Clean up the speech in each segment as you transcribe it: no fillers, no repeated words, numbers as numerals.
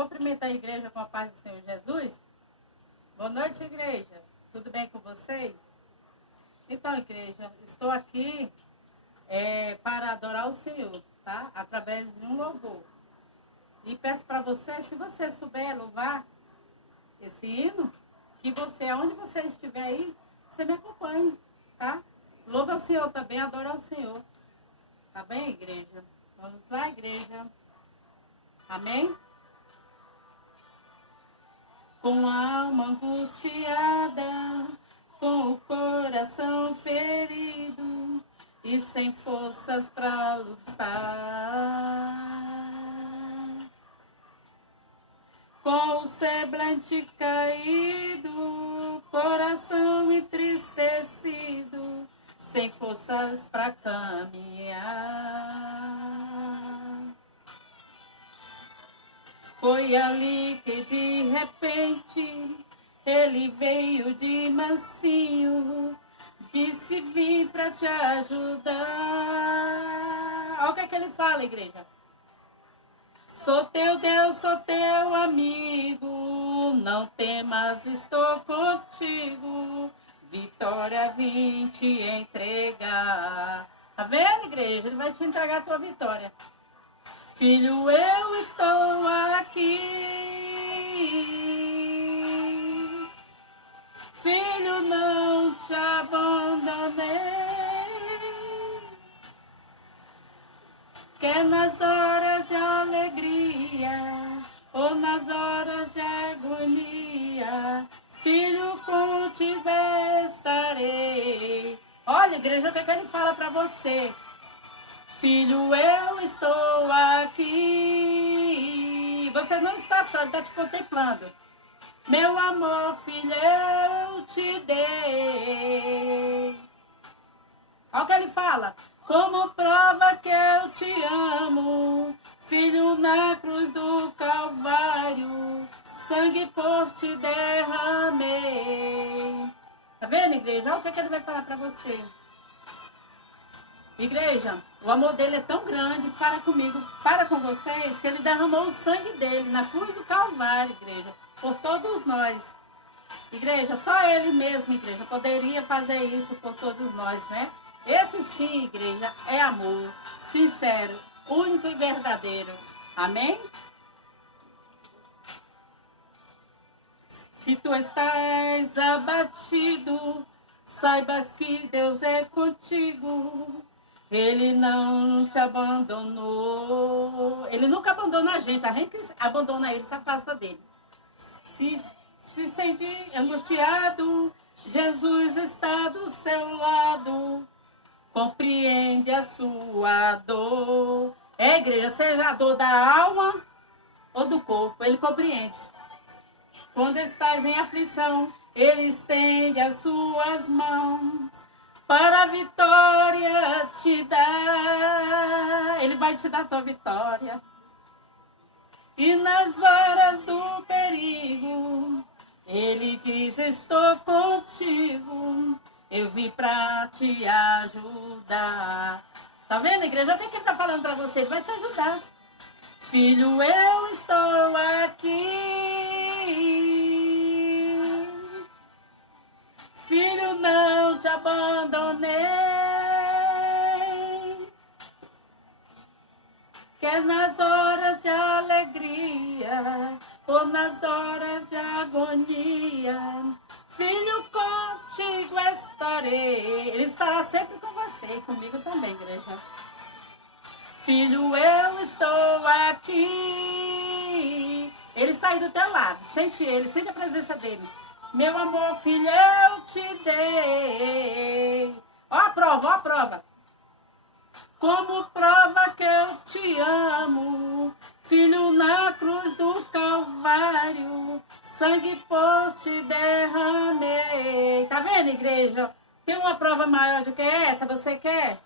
Cumprimenta a igreja com a paz do Senhor Jesus. Boa noite, igreja. Tudo bem com vocês? Então, igreja, estou aqui para adorar o Senhor, tá? Através de um louvor. E peço para você, se você souber louvar esse hino, que você, aonde você estiver aí, você me acompanhe, tá? Louva ao Senhor também, adora ao Senhor. Tá bem, igreja? Vamos lá, igreja. Amém? Com a alma angustiada, com o coração ferido e sem forças para lutar, com o semblante caído, coração entristecido, sem forças para caminhar. Foi ali que de repente ele veio de mansinho, disse: vim para te ajudar. Olha o que é que ele fala, igreja. Sou teu Deus, sou teu amigo, não temas, estou contigo, vitória vim te entregar. Tá vendo, igreja? Ele vai te entregar a tua vitória. Filho, eu estou aqui. Filho, não te abandonei. Quer nas horas de alegria ou nas horas de agonia, filho, contigo estarei. Olha, igreja, o que ele fala para você? Filho, eu estou aqui. Você não está só, ele está te contemplando. Meu amor, filho, eu te dei. Olha o que ele fala. Como prova que eu te amo, filho, na cruz do Calvário, sangue por te derramei. Tá vendo, igreja? Olha o que ele vai falar para você. Igreja, o amor dele é tão grande para comigo, para com vocês, que ele derramou o sangue dele na cruz do Calvário, igreja, por todos nós. Igreja, só ele mesmo, igreja, poderia fazer isso por todos nós, né? Esse sim, igreja, é amor, sincero, único e verdadeiro. Amém? Se tu estás abatido, saibas que Deus é contigo. Ele não te abandonou. Ele nunca abandona a gente que abandona ele, se afasta dele. Se sente angustiado, Jesus está do seu lado. Compreende a sua dor. Igreja, seja a dor da alma ou do corpo, ele compreende. Quando estás em aflição, ele estende as suas mãos para a vitória te dar. Ele vai te dar a tua vitória. E nas horas do perigo, ele diz: estou contigo, eu vim para te ajudar. Tá vendo, igreja? O que ele está falando para você? Ele vai te ajudar. Filho, eu estou aqui. Filho, não te abandonei. Quer nas horas de alegria ou nas horas de agonia, filho, contigo estarei. Ele estará sempre com você e comigo também, igreja. Filho, eu estou aqui. Ele está aí do teu lado. Sente ele, sente a presença dele. Meu amor, filho, eu te dei. Ó a prova, ó a prova. Como prova que eu te amo, filho, na cruz do Calvário, sangue por te derramei. Tá vendo, igreja? Tem uma prova maior do que essa? Você quer?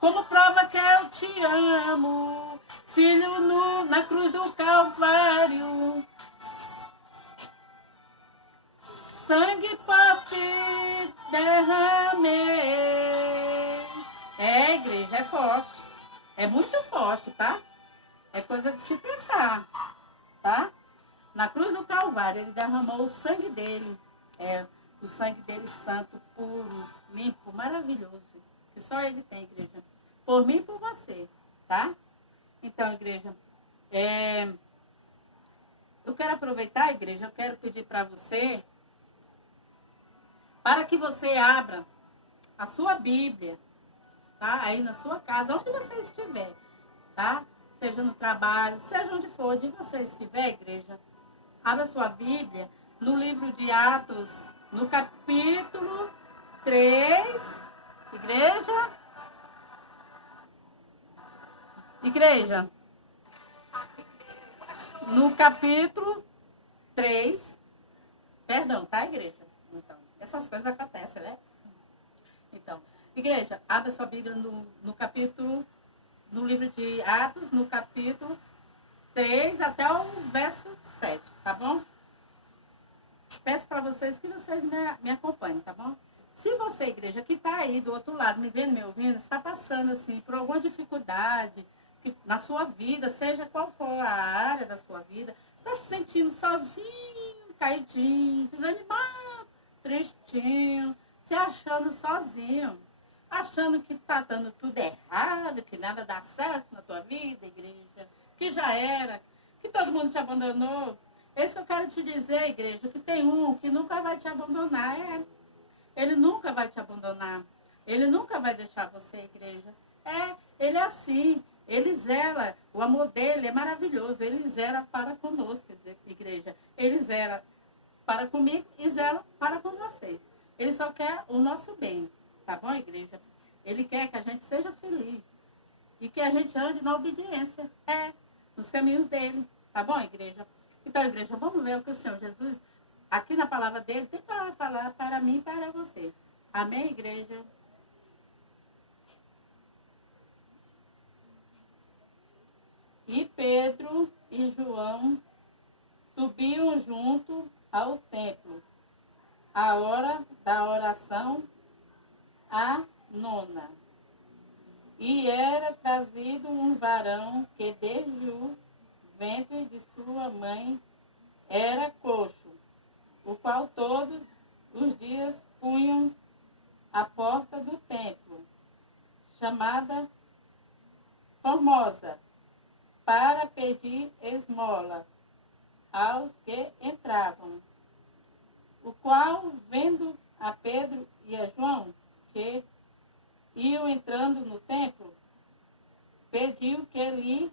Como prova que eu te amo, filho, na cruz do Calvário, sangue por te derramei. Igreja, é forte. É muito forte, tá? É coisa de se pensar, tá? Na cruz do Calvário, ele derramou o sangue dele. O sangue dele santo, puro, limpo, maravilhoso. Que só ele tem, igreja. Por mim e por você, tá? Então, igreja, eu quero aproveitar, igreja, eu quero pedir para você, para que você abra a sua Bíblia, tá? Aí na sua casa, onde você estiver, tá? Seja no trabalho, seja onde for, onde você estiver, igreja, abra sua Bíblia no livro de Atos, no capítulo 3, igreja, no capítulo 3, perdão, tá, igreja? Então, essas coisas acontecem, né? Então, igreja, abra sua Bíblia no livro de Atos, no capítulo 3 até o verso 7, tá bom? Peço para vocês que vocês me acompanhem, tá bom? Se você, igreja, que está aí do outro lado, me vendo, me ouvindo, está passando assim por alguma dificuldade na sua vida, seja qual for a área da sua vida, está se sentindo sozinho, caidinho, desanimado, tristinho, se achando sozinho, achando que está dando tudo errado, que nada dá certo na tua vida, igreja, que já era, que todo mundo te abandonou. É isso que eu quero te dizer, igreja, que tem um que nunca vai te abandonar. Ele nunca vai te abandonar. Ele nunca vai deixar você, igreja. Ele é assim. Ele zela. O amor dele é maravilhoso. Ele zela para conosco, igreja. Ele zela para comigo e zela para com vocês. Ele só quer o nosso bem. Tá bom, igreja? Ele quer que a gente seja feliz. E que a gente ande na obediência. Nos caminhos dele. Tá bom, igreja? Então, igreja, vamos ver o que o Senhor Jesus, aqui na palavra dele, tem para falar para mim e para vocês. Amém, igreja? E Pedro e João subiam junto ao templo, a hora da oração, a nona. E era trazido um varão que desde o ventre de sua mãe era coxo, o qual todos os dias punham à porta do templo, chamada Formosa, para pedir esmola aos que entravam. O qual, vendo a Pedro e a João, que iam entrando no templo, pediu que lhe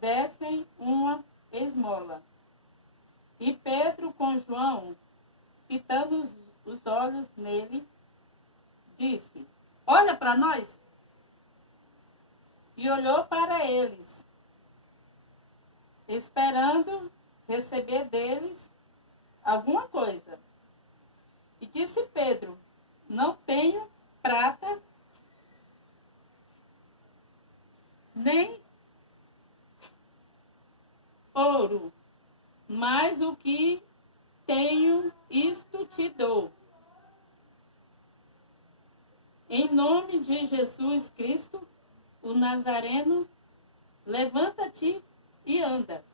dessem uma esmola. E Pedro com João, fitando os olhos nele, disse: olha para nós. E olhou para eles, esperando receber deles alguma coisa. E disse Pedro: não tenho prata, nem ouro, mas o que tenho, isto te dou. Em nome de Jesus Cristo, o Nazareno, levanta-te e anda.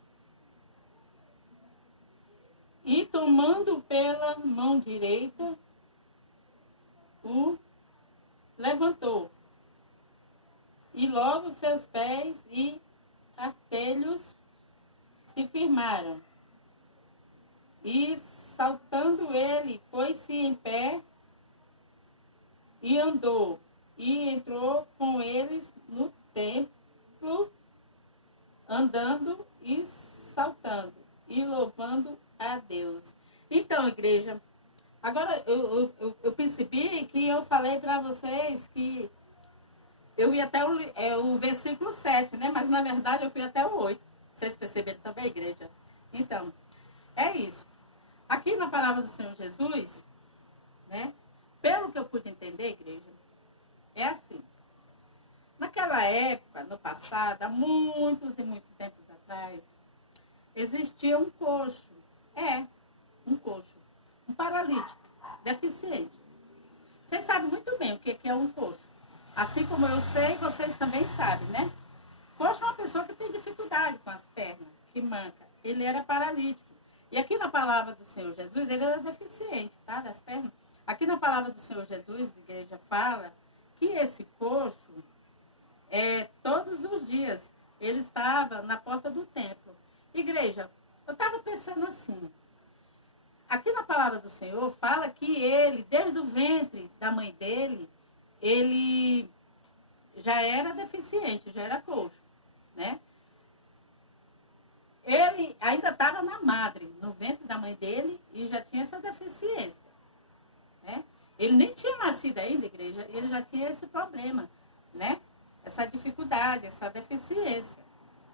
E tomando pela mão direita, o levantou. E logo seus pés e artelhos se firmaram. E saltando ele, pôs-se em pé e andou. E entrou com eles no templo, andando e saltando e louvando a Deus. Então, igreja, agora eu percebi que eu falei para vocês que eu ia até o versículo 7, né? Mas na verdade eu fui até o 8. Vocês perceberam também, igreja? Então, é isso. Aqui na palavra do Senhor Jesus, né? Pelo que eu pude entender, igreja, é assim. Naquela época, no passado, há muitos e muitos tempos atrás, existia um coxo. Um coxo. Um paralítico, deficiente. Vocês sabem muito bem o que é um coxo. Assim como eu sei, vocês também sabem, né? Coxo é uma pessoa que tem dificuldade com as pernas, que manca. Ele era paralítico. E aqui na palavra do Senhor Jesus, ele era deficiente, tá? Das pernas. Aqui na palavra do Senhor Jesus, a igreja fala que esse coxo, todos os dias, ele estava na porta do templo. Igreja, eu estava pensando assim, aqui na palavra do Senhor fala que ele, desde o ventre da mãe dele, ele já era deficiente, já era coxo, né? Ele ainda estava na madre, no ventre da mãe dele, e já tinha essa deficiência, né? Ele nem tinha nascido ainda, igreja, ele já tinha esse problema, né? Essa dificuldade, essa deficiência.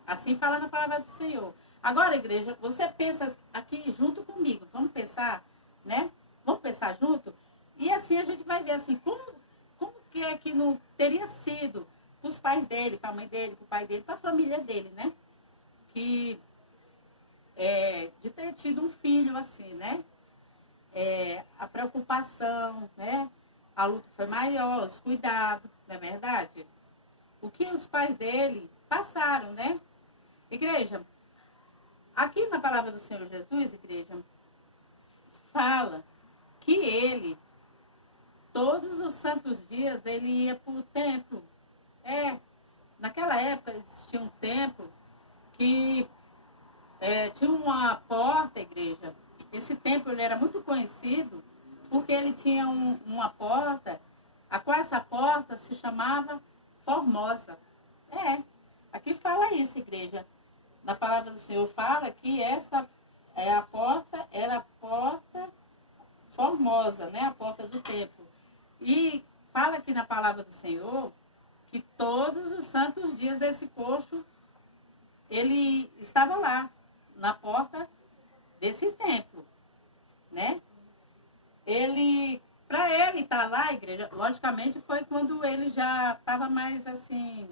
Assim fala na palavra do Senhor. Agora, igreja, você pensa aqui junto comigo, vamos pensar, né? Vamos pensar junto? E assim a gente vai ver assim, como que é que não teria sido para os pais dele, para a mãe dele, para o pai dele, para a família dele, né? De ter tido um filho assim, né? A preocupação, né? A luta foi maior, os cuidados, não é verdade? O que os pais dele passaram, né? Igreja, aqui na palavra do Senhor Jesus, igreja, fala que ele, todos os santos dias, ele ia para o templo. Naquela época existia um templo que tinha uma porta, igreja. Esse templo ele era muito conhecido porque ele tinha uma porta, a qual essa porta se chamava Formosa. Aqui fala isso, igreja. Na palavra do Senhor fala que essa a porta era a porta formosa, né? A porta do templo. E fala aqui na palavra do Senhor que todos os santos dias esse coxo ele estava lá, na porta desse templo, né? Para ele estar lá, igreja, logicamente foi quando ele já estava mais assim,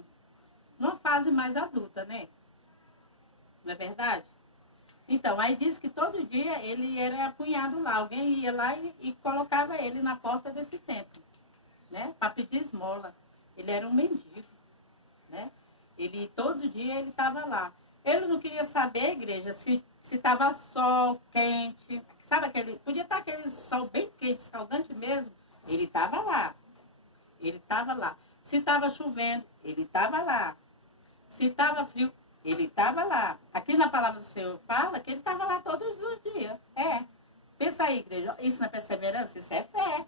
numa fase mais adulta, né? Não é verdade? Então, aí diz que todo dia ele era apunhado lá, alguém ia lá e colocava ele na porta desse templo, né? Para pedir esmola. Ele era um mendigo, né? Todo dia ele estava lá. Ele não queria saber, igreja, se estava sol, quente, sabe podia estar aquele sol bem quente, escaldante mesmo, ele estava lá. Ele estava lá. Se estava chovendo, ele estava lá. Se estava frio, ele estava lá. Aqui na palavra do Senhor fala que ele estava lá todos os dias. Pensa aí, igreja, isso não é perseverança, isso é fé.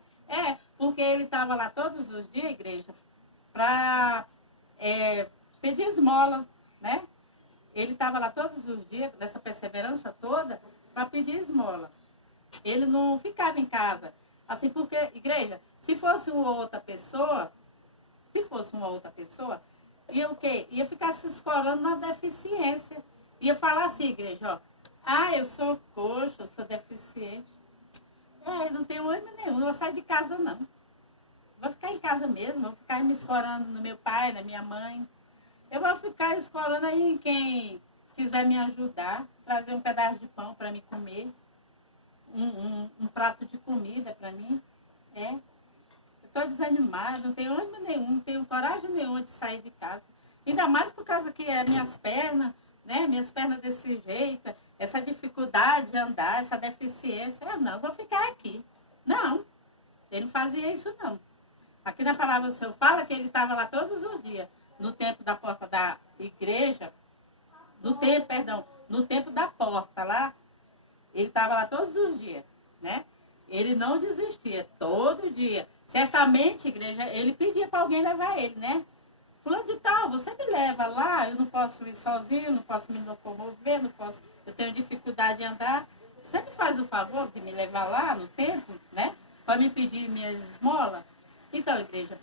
Porque ele estava lá todos os dias, igreja, para pedir esmola, né? Ele estava lá todos os dias, nessa perseverança toda, para pedir esmola. Ele não ficava em casa. Assim, porque, igreja, se fosse uma outra pessoa, ia o quê? Ia ficar se escorando na deficiência. Ia falar assim, igreja, eu sou coxa, eu sou deficiente. Não tenho ânimo nenhum, não vou sair de casa, não. Vou ficar em casa mesmo, vou ficar me escorando no meu pai, na minha mãe. Eu vou ficar escorando aí em quem quiser me ajudar, trazer um pedaço de pão para me comer, um prato de comida para mim. Eu estou desanimada, não tenho ânimo nenhum, não tenho coragem nenhuma de sair de casa. Ainda mais por causa que minhas pernas, né? Minhas pernas desse jeito, essa dificuldade de andar, essa deficiência. Não, vou ficar aqui. Não, ele não fazia isso não. Aqui na palavra do Senhor fala que ele estava lá todos os dias. No tempo da porta da igreja, no tempo da porta lá, ele estava lá todos os dias, né? Ele não desistia, todo dia. Certamente, igreja, ele pedia para alguém levar ele, né? Fulano de tal, você me leva lá, eu não posso ir sozinho, não posso me locomover, eu tenho dificuldade de andar. Você me faz o favor de me levar lá no templo, né? Para me pedir minhas esmolas? Então, igreja,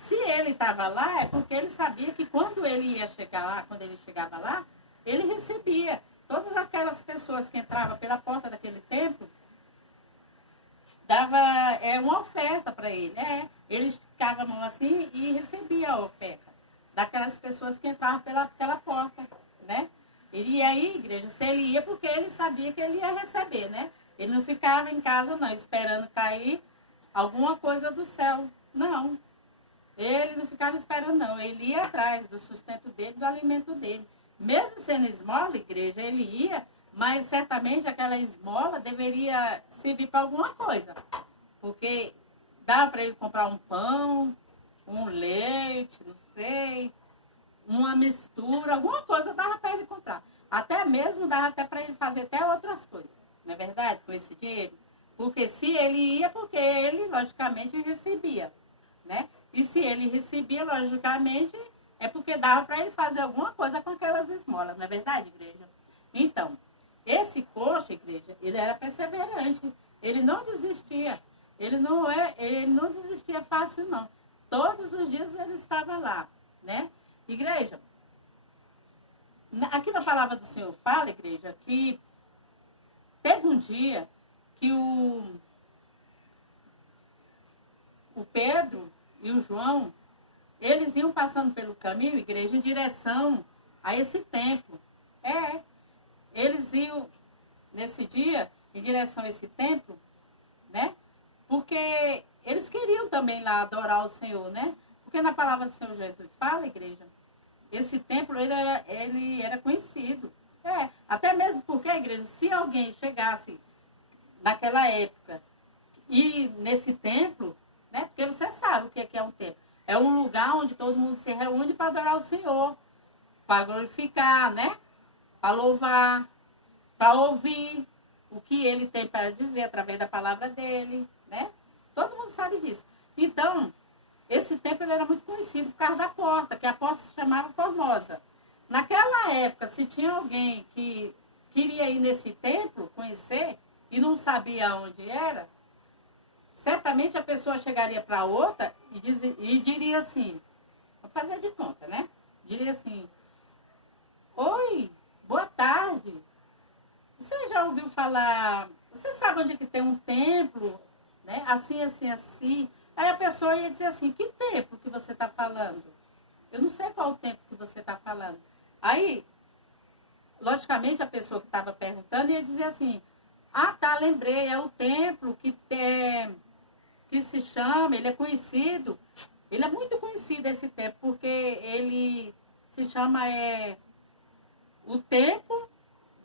se ele estava lá, é porque ele sabia que quando ele ia chegar lá, quando ele chegava lá, ele recebia. Todas aquelas pessoas que entravam pela porta daquele templo, dava uma oferta para ele. Ele esticava a mão assim e recebia a oferta daquelas pessoas que entravam pela porta, né? Ele ia aí, igreja, se ele ia porque ele sabia que ele ia receber, né? Ele não ficava em casa, não, esperando cair alguma coisa do céu. Não. Ele não ficava esperando, não. Ele ia atrás do sustento dele, do alimento dele. Mesmo sendo esmola, igreja, ele ia Mas certamente aquela esmola deveria servir para alguma coisa. Porque dá para ele comprar um pão, um leite, não sei, uma mistura, alguma coisa dava para ele comprar. Até mesmo dava até para ele fazer até outras coisas, não é verdade? Com esse dinheiro. Porque se ele ia, porque ele, logicamente, recebia, né? E se ele recebia, logicamente, é porque dava para ele fazer alguma coisa com aquelas esmolas, não é verdade, igreja? Então, esse coxo, igreja, ele era perseverante, ele não desistia, ele não desistia fácil, não. Todos os dias ele estava lá, né? Igreja, aqui na palavra do Senhor fala, igreja, que teve um dia que o Pedro e o João, eles iam passando pelo caminho, igreja, em direção a esse templo. Eles iam, nesse dia, em direção a esse templo, né? Porque eles queriam também lá adorar o Senhor, né? Porque na palavra do Senhor Jesus fala, igreja, esse templo ele era conhecido. Até mesmo porque, igreja, se alguém chegasse naquela época e nesse templo, né? Porque você sabe o que é um templo. É um lugar onde todo mundo se reúne para adorar o Senhor, para glorificar, né? Para louvar, para ouvir o que ele tem para dizer através da palavra dele, né? Todo mundo sabe disso. Então, esse templo ele era muito conhecido por causa da porta, que a porta se chamava Formosa. Naquela época, se tinha alguém que queria ir nesse templo, conhecer, e não sabia onde era, certamente a pessoa chegaria para outra e diria assim, vou fazer de conta, né? Diria assim, oi, boa tarde. Você já ouviu falar, você sabe onde que tem um templo, né? Assim, assim, assim. Aí a pessoa ia dizer assim, que templo que você está falando? Eu não sei qual o templo que você está falando. Aí, logicamente, a pessoa que estava perguntando ia dizer assim, ah, tá, lembrei, é o templo que se chama, ele é conhecido, ele é muito conhecido esse templo, porque ele se chama o Templo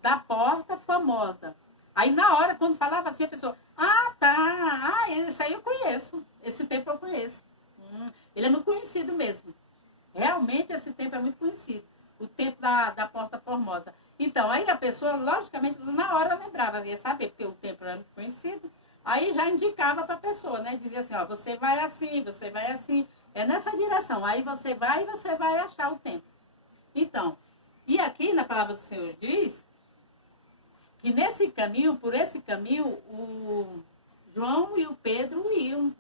da Porta Formosa. Aí na hora, quando falava assim, a pessoa, ah, tá, esse aí eu conheço, esse templo eu conheço. Ele é muito conhecido mesmo. Realmente esse templo é muito conhecido, o templo da Porta Formosa. Então, aí a pessoa, logicamente, na hora lembrava, ia saber, porque o templo era muito conhecido, aí já indicava para a pessoa, né? Dizia assim, ó, você vai assim, é nessa direção. Aí você vai e você vai achar o templo. Então, e aqui na palavra do Senhor diz que nesse caminho, por esse caminho, o João e o Pedro iam.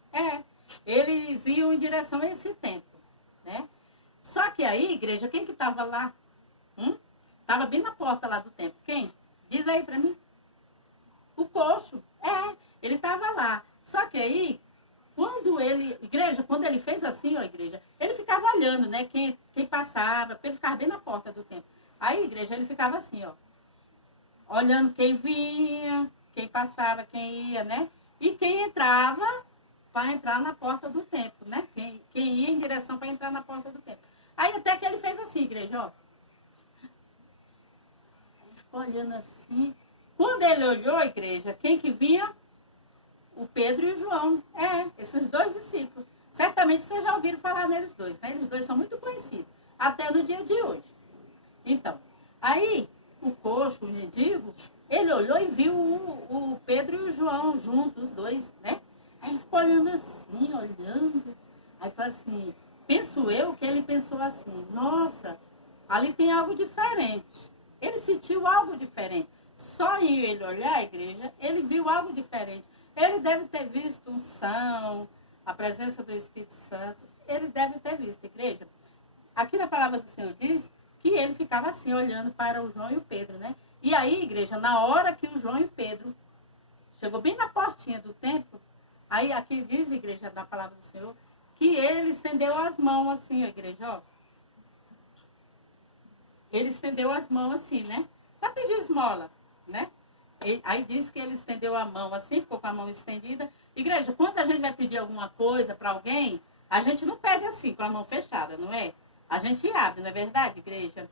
Eles iam em direção a esse templo, né? Só que aí, igreja, quem que estava lá? Estava bem na porta lá do templo. Quem? Diz aí para mim. O coxo. Ele estava lá. Só que aí, quando ele fez assim, ó, igreja, ele ficava olhando, né, quem passava, porque ele ficava bem na porta do templo. Aí, igreja, ele ficava assim, ó, olhando quem vinha, quem passava, quem ia, né? E quem entrava para entrar na porta do templo, né? Quem ia em direção para entrar na porta do templo. Aí até que ele fez assim, igreja, ó. Ficou olhando assim. Quando ele olhou, igreja, quem que vinha? O Pedro e o João. Esses dois discípulos. Certamente vocês já ouviram falar neles dois, né? Eles dois são muito conhecidos, até no dia de hoje. Então, aí o coxo, o mendigo, ele olhou e viu o Pedro e o João juntos, os dois, né? Aí ele ficou olhando assim, olhando. Aí falou assim, penso eu que ele pensou assim, nossa, ali tem algo diferente. Ele sentiu algo diferente. Só em ele olhar a igreja, ele viu algo diferente. Ele deve ter visto unção, a presença do Espírito Santo. Ele deve ter visto, igreja. Aqui na palavra do Senhor diz que ele ficava assim, olhando para o João e o Pedro, né? E aí, igreja, na hora que o João e o Pedro chegou bem na portinha do templo, aí aqui diz, igreja, na palavra do Senhor, que ele estendeu as mãos assim, ó, igreja, ó. Ele estendeu as mãos assim, né? Para pedir esmola, né? Aí diz que ele estendeu a mão assim, ficou com a mão estendida. Igreja, quando a gente vai pedir alguma coisa para alguém, a gente não pede assim, com a mão fechada, não é? A gente abre, não é verdade, igreja?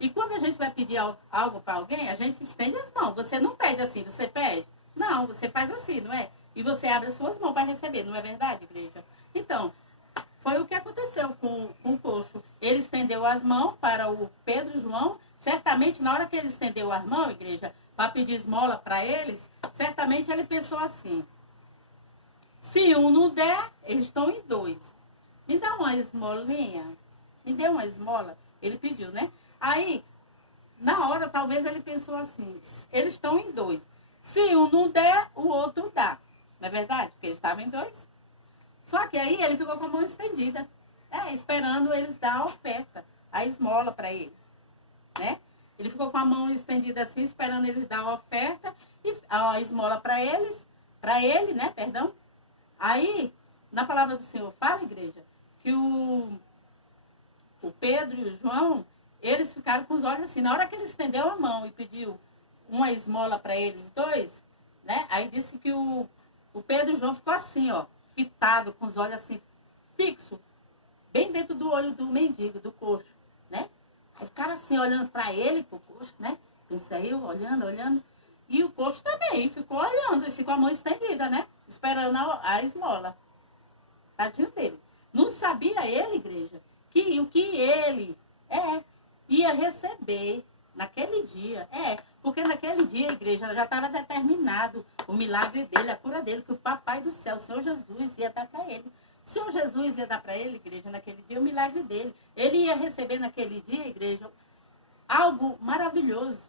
E quando a gente vai pedir algo para alguém, a gente estende as mãos. Você não pede assim, você pede? Não, você faz assim, não é? E você abre as suas mãos para receber, não é verdade, igreja? Então, foi o que aconteceu com o coxo. Ele estendeu as mãos para o Pedro e João. Certamente, na hora que ele estendeu as mãos, igreja, para pedir esmola para eles, certamente ele pensou assim: se um não der, eles estão em dois. Me dá uma esmolinha. Me dê uma esmola. Ele pediu, né? Aí, na hora, talvez ele pensou assim: eles estão em dois. Se um não der, o outro dá. Não é verdade? Porque eles estavam em dois. Só que aí ele ficou com a mão estendida, esperando eles dar a oferta, a esmola para ele, né? Ele ficou com a mão estendida assim, esperando eles dar a oferta e a esmola para ele, né? Perdão. Aí, na palavra do Senhor, fala, igreja, que o Pedro e o João, eles ficaram com os olhos assim. Na hora que ele estendeu a mão e pediu uma esmola para eles dois, né? Aí disse que o Pedro e o João ficou assim, ó, fitado, com os olhos assim, fixo, bem dentro do olho do mendigo, do coxo, né? Aí ficaram assim, olhando para ele, pro coxo, né? Pensei eu, olhando. E o coxo também ficou olhando, assim, com a mão estendida, né? Esperando a esmola. Tadinho dele. Não sabia ele, igreja, que o que ele ia receber naquele dia. Porque naquele dia, a igreja, já estava determinado o milagre dele, a cura dele, que o Papai do Céu, o Senhor Jesus, ia dar para ele. O Senhor Jesus ia dar para ele, igreja, naquele dia, o milagre dele. Ele ia receber naquele dia, igreja, algo maravilhoso.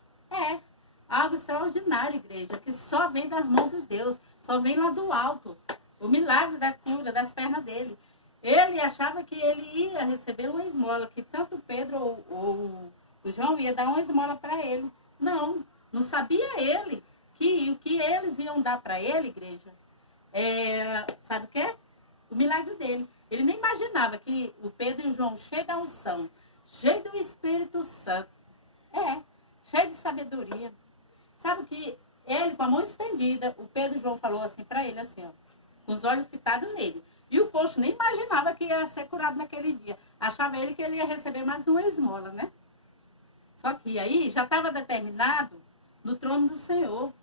Algo extraordinário, igreja, que só vem das mãos de Deus, só vem lá do alto. O milagre da cura das pernas dele. Ele achava que ele ia receber uma esmola, que tanto Pedro ou o João ia dar uma esmola para ele. Não sabia ele que o que eles iam dar para ele, igreja, sabe o quê? O milagre dele. Ele nem imaginava que o Pedro e o João, cheios da unção, cheio do Espírito Santo, cheio de sabedoria. Sabe o que ele, com a mão estendida, o Pedro e o João falou assim para ele, assim, ó, com os olhos fitados nele. E o coxo nem imaginava que ia ser curado naquele dia. Achava ele que ele ia receber mais uma esmola, né? Só que aí já estava determinado no trono do Senhor.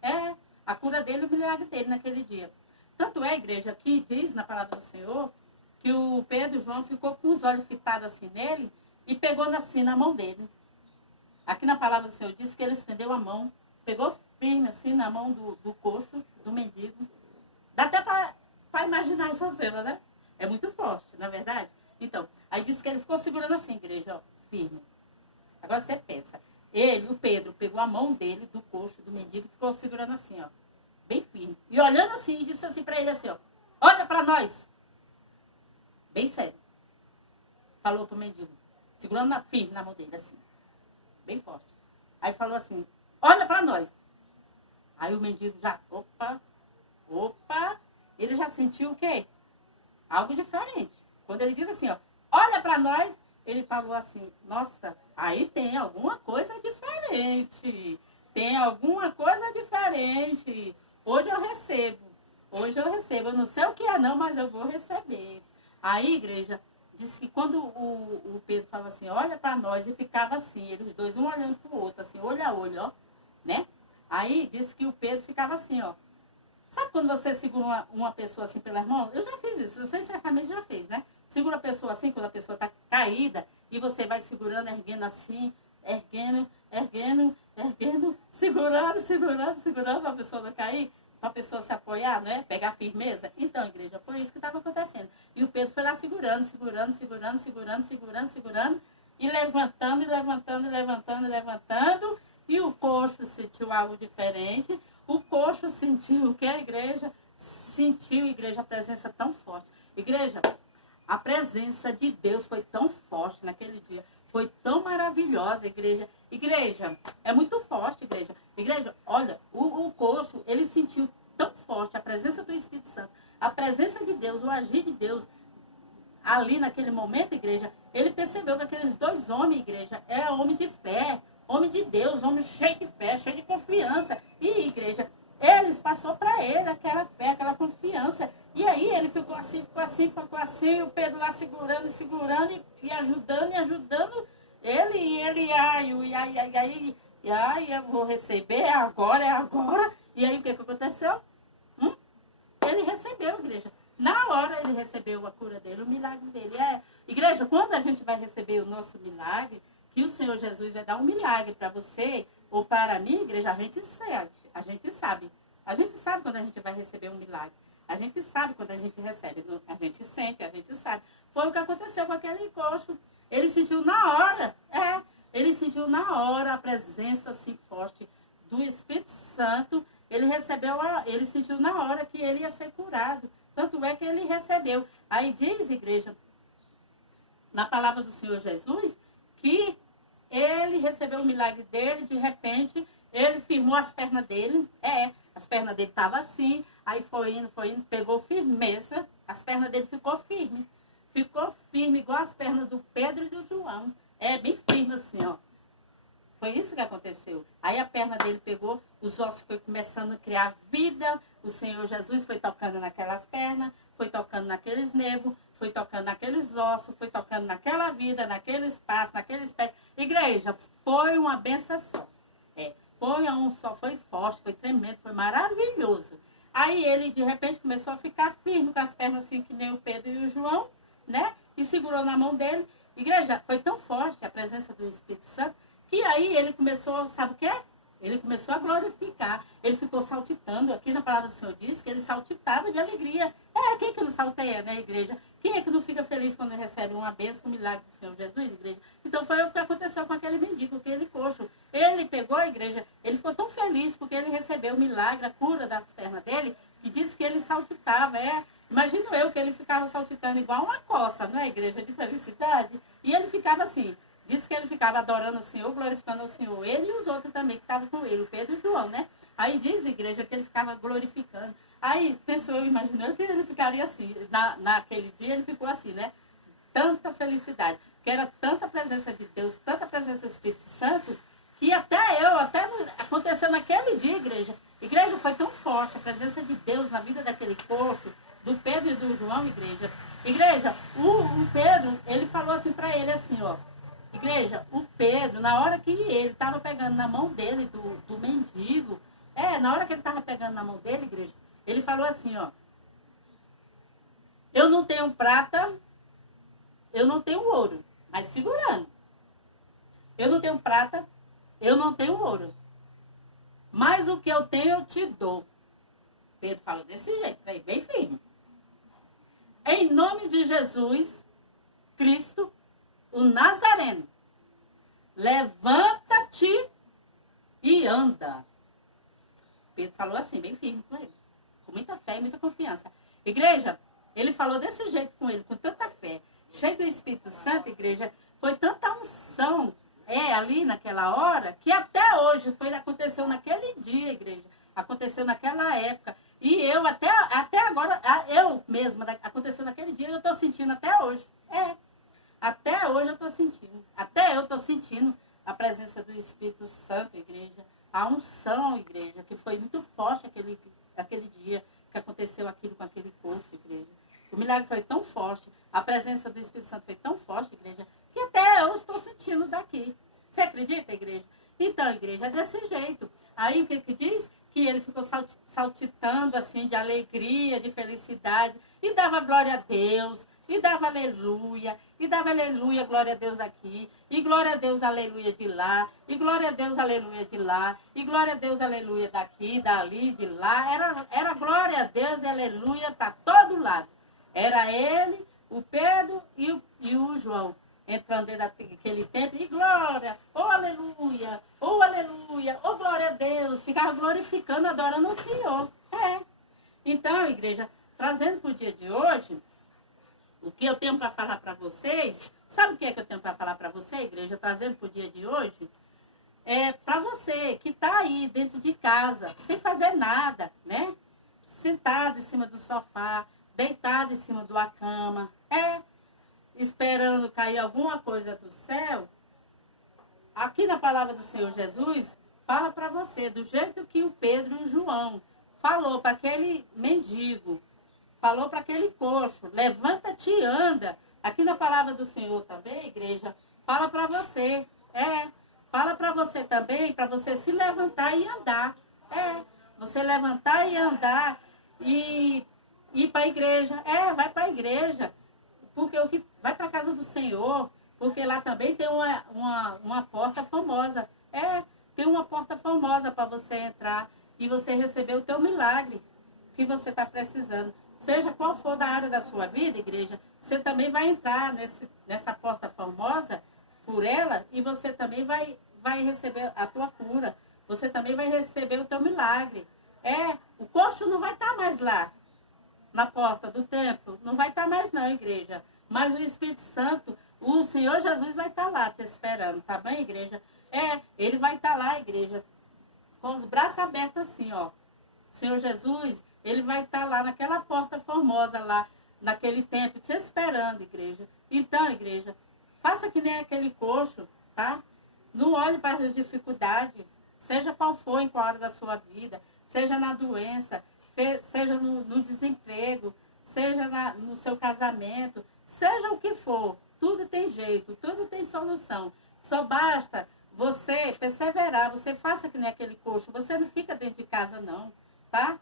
A cura dele, o milagre dele naquele dia. Tanto igreja, que diz na palavra do Senhor que o Pedro e o João ficou com os olhos fitados assim nele e pegou assim na mão dele. Aqui na palavra do Senhor diz que ele estendeu a mão, pegou firme assim na mão do coxo, do mendigo. Dá até para imaginar essa cena, né? É muito forte, na verdade. Então, aí diz que ele ficou segurando assim, igreja, ó, firme. Agora você pensa, ele, o Pedro, pegou a mão dele, do coxo, do mendigo, e ficou segurando assim, ó, bem firme. E olhando assim, e disse assim para ele assim, ó, olha para nós. Bem sério. Falou pro mendigo, segurando firme na mão dele, assim, bem forte. Aí falou assim, olha para nós. Aí o mendigo já, opa, ele já sentiu o quê? Algo diferente. Quando ele diz assim, ó, olha para nós, ele falou assim, nossa, aí tem alguma coisa diferente. Tem alguma coisa diferente. Hoje eu recebo. Eu não sei o que é não, mas eu vou receber. Aí, igreja, disse que quando o Pedro falou assim, olha para nós, e ficava assim, eles dois, um olhando pro outro, assim, olho a olho, ó, né? Aí, disse que o Pedro ficava assim, ó. Sabe quando você segura uma pessoa assim pelas mãos? Eu já fiz isso, você certamente já fez, né? Segura a pessoa assim, quando a pessoa está caída, e você vai segurando, erguendo assim, erguendo, segurando para a pessoa não cair, para a pessoa se apoiar, né? Pegar firmeza. Então, igreja, foi isso que estava acontecendo. E o Pedro foi lá segurando, e levantando, e o coxo sentiu algo diferente. O coxo sentiu o que a igreja? Sentiu, igreja, a presença tão forte. Igreja, a presença de Deus foi tão forte naquele dia. Foi tão maravilhosa, igreja. Igreja, é muito forte, igreja. Igreja, olha, o coxo, ele sentiu tão forte a presença do Espírito Santo. A presença de Deus, o agir de Deus ali naquele momento, igreja. Ele percebeu que aqueles dois homens, igreja, é homem de fé. Homem de Deus, homem cheio de fé, cheio de confiança. E, igreja, eles passou para ele aquela fé, aquela confiança. E aí ele ficou assim, o Pedro lá segurando e ajudando. ai, eu vou receber, é agora, é agora. E aí o que aconteceu? Ele recebeu, igreja. Na hora ele recebeu a cura dele, o milagre dele. Igreja, quando a gente vai receber o nosso milagre, que o Senhor Jesus vai dar um milagre para você ou para mim, igreja, a gente sente, a gente sabe. A gente sabe quando a gente vai receber um milagre. A gente sabe quando a gente recebe. A gente sente, a gente sabe. Foi o que aconteceu com aquele coxo. Ele sentiu na hora, ele sentiu na hora a presença assim forte do Espírito Santo. Ele sentiu na hora que ele ia ser curado. Tanto é que ele recebeu. Aí diz, igreja, na palavra do Senhor Jesus, que ele recebeu o milagre dele, de repente, ele firmou as pernas dele. As pernas dele estavam assim, aí foi indo, pegou firmeza, as pernas dele ficou firme, igual as pernas do Pedro e do João. Bem firme assim, ó. Foi isso que aconteceu. Aí a perna dele pegou, os ossos foi começando a criar vida, o Senhor Jesus foi tocando naquelas pernas, foi tocando naqueles nervos, foi tocando naqueles ossos, foi tocando naquela vida, naquele espaço, naqueles pés. Igreja, foi uma benção só. Foi forte, foi tremendo, foi maravilhoso. Aí ele, de repente, começou a ficar firme com as pernas assim, que nem o Pedro e o João, né? E segurou na mão dele. Igreja, foi tão forte a presença do Espírito Santo, que aí ele começou, sabe o quê? Ele começou a glorificar. Ele ficou saltitando. Aqui na palavra do Senhor diz que ele saltitava de alegria. Quem que não salteia, né, igreja? Quem é que não fica feliz quando recebe uma bênção, um milagre do Senhor Jesus, igreja? Então foi o que aconteceu com aquele mendigo, aquele coxo. Ele pegou a igreja, ele ficou tão feliz porque ele recebeu o milagre, a cura das pernas dele, que disse que ele saltitava. Imagino eu que ele ficava saltitando igual uma coça, não é, igreja, de felicidade? E ele ficava assim. Disse que ele ficava adorando o Senhor, glorificando o Senhor. Ele e os outros também que estavam com ele, o Pedro e o João, né? Aí diz a igreja que ele ficava glorificando. Aí pensou, imaginou que ele ficaria assim. Naquele dia ele ficou assim, né? Tanta felicidade. Porque era tanta presença de Deus, tanta presença do Espírito Santo, que até aconteceu naquele dia, igreja. Igreja, foi tão forte a presença de Deus na vida daquele coxo, do Pedro e do João, igreja. Igreja, o Pedro, ele falou assim para ele, assim, ó. Igreja, o Pedro, na hora que ele estava pegando na mão dele, do mendigo, na hora que ele estava pegando na mão dele, igreja, ele falou assim, ó, eu não tenho prata, eu não tenho ouro, mas segurando, eu não tenho prata, eu não tenho ouro, mas o que eu tenho eu te dou. Pedro falou desse jeito, bem firme. Em nome de Jesus Cristo, o Nazareno, levanta-te e anda. Pedro falou assim, bem firme com ele, com muita fé e muita confiança. Igreja, ele falou desse jeito com ele, com tanta fé, cheio do Espírito Santo, igreja, foi tanta unção, ali naquela hora, que até hoje aconteceu naquele dia, igreja, aconteceu naquela época. E eu até agora, eu mesma, aconteceu naquele dia, eu estou sentindo até hoje. Até hoje eu estou sentindo. Até eu estou sentindo a presença do Espírito Santo, igreja. A unção, igreja, que foi muito forte aquele dia que aconteceu aquilo com aquele coxo, igreja. O milagre foi tão forte, a presença do Espírito Santo foi tão forte, igreja, que até eu estou sentindo daqui. Você acredita, igreja? Então, igreja, é desse jeito. Aí o que diz? Que ele ficou saltitando assim, de alegria, de felicidade, e dava glória a Deus. E dava aleluia, glória a Deus aqui, e glória a Deus, aleluia de lá, e glória a Deus, aleluia de lá, e glória a Deus, aleluia daqui, dali, de lá. Era glória a Deus e aleluia para todo lado. Era ele, o Pedro e o João entrando dentro daquele templo, e glória, oh aleluia, oh glória a Deus, ficava glorificando, adorando o Senhor. Então, igreja, trazendo para o dia de hoje, o que eu tenho para falar para vocês, sabe o que é que eu tenho para falar para você, igreja, trazendo para o dia de hoje? Para você que está aí dentro de casa, sem fazer nada, né? Sentado em cima do sofá, deitado em cima da cama, esperando cair alguma coisa do céu. Aqui na palavra do Senhor Jesus, fala para você, do jeito que o Pedro e o João falou para aquele mendigo, falou para aquele coxo, levanta-te e anda. Aqui na palavra do Senhor também, igreja, fala para você. Fala para você também, para você se levantar e andar. Você levantar e andar e ir para a igreja. Vai para a igreja. Porque o que vai para a casa do Senhor, porque lá também tem uma porta famosa. Tem uma porta famosa para você entrar e você receber o teu milagre que você está precisando. Seja qual for da área da sua vida, igreja, você também vai entrar nessa porta famosa por ela e você também vai receber a tua cura. Você também vai receber o teu milagre. O coxo não vai estar mais lá, na porta do templo. Não vai estar mais não, igreja. Mas o Espírito Santo, o Senhor Jesus vai estar lá te esperando, tá bem, igreja? Ele vai estar lá, igreja, com os braços abertos assim, ó. Senhor Jesus, ele vai estar lá naquela porta formosa lá, naquele templo, te esperando, igreja. Então, igreja, faça que nem aquele coxo, tá? Não olhe para as dificuldades, seja qual for em qual hora da sua vida, seja na doença, seja no desemprego, seja no seu casamento, seja o que for, tudo tem jeito, tudo tem solução. Só basta você perseverar, você faça que nem aquele coxo, você não fica dentro de casa não, tá?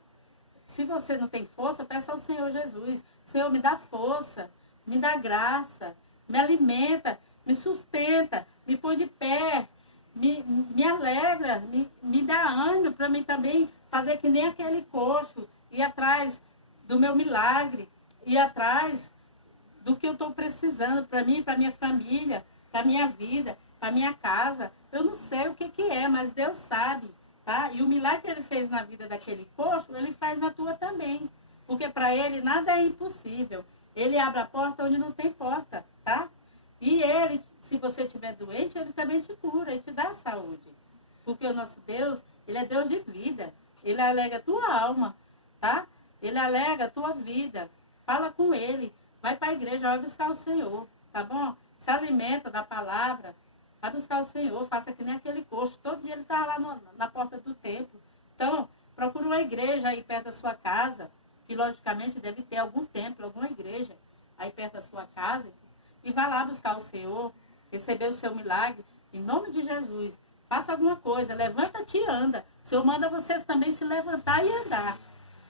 Se você não tem força, peça ao Senhor Jesus. Senhor, me dá força, me dá graça, me alimenta, me sustenta, me põe de pé, me alegra, me dá ânimo para mim também fazer que nem aquele coxo, ir atrás do meu milagre, ir atrás do que eu estou precisando para mim, para minha família, para minha vida, para minha casa. Eu não sei o que é, mas Deus sabe, tá? E o milagre que ele fez na vida daquele coxo, ele faz na tua também. Porque para ele nada é impossível. Ele abre a porta onde não tem porta, tá? E ele, se você estiver doente, ele também te cura, ele te dá saúde. Porque o nosso Deus, ele é Deus de vida. Ele alega a tua alma, tá? Ele alega a tua vida. Fala com ele. Vai para a igreja, vai buscar o Senhor, tá bom? Se alimenta da palavra. Vai buscar o Senhor, faça que nem aquele coxo. Todo dia ele está lá na porta do templo. Então, procura uma igreja aí perto da sua casa, que logicamente deve ter algum templo, alguma igreja aí perto da sua casa, e vá lá buscar o Senhor, receber o seu milagre, em nome de Jesus. Faça alguma coisa, levanta-te e anda. O Senhor manda vocês também se levantar e andar,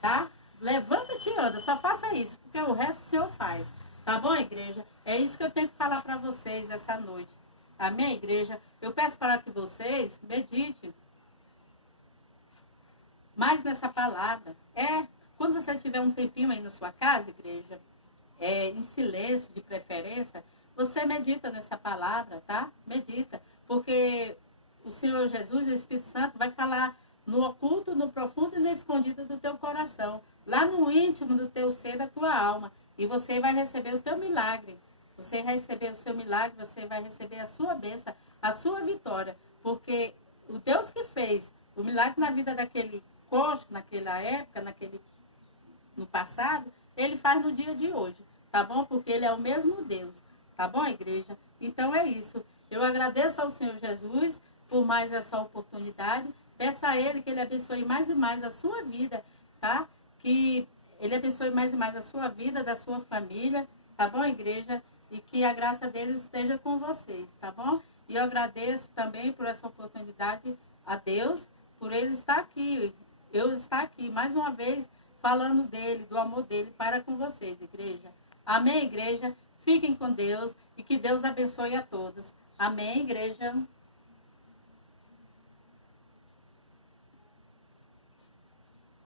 tá? Levanta-te e anda, só faça isso, porque o resto o Senhor faz. Tá bom, igreja? É isso que eu tenho que falar para vocês essa noite. Amém, igreja? Eu peço para que vocês meditem mais nessa palavra. Quando você tiver um tempinho aí na sua casa, igreja, em silêncio de preferência, você medita nessa palavra, tá? Medita. Porque o Senhor Jesus, o Espírito Santo, vai falar no oculto, no profundo e no escondido do teu coração. Lá no íntimo do teu ser, da tua alma. E você vai receber o teu milagre. Você vai receber o seu milagre, você vai receber a sua bênção, a sua vitória. Porque o Deus que fez o milagre na vida daquele coxo, naquela época, no passado, ele faz no dia de hoje, tá bom? Porque ele é o mesmo Deus, tá bom, igreja? Então é isso. Eu agradeço ao Senhor Jesus por mais essa oportunidade. Peça a ele que ele abençoe mais e mais a sua vida, tá? Que ele abençoe mais e mais a sua vida, da sua família, tá bom, igreja? E que a graça dele esteja com vocês, tá bom? E eu agradeço também por essa oportunidade a Deus, por ele estar aqui, eu estar aqui, mais uma vez, falando dele, do amor dele para com vocês, igreja. Amém, igreja? Fiquem com Deus e que Deus abençoe a todos. Amém, igreja?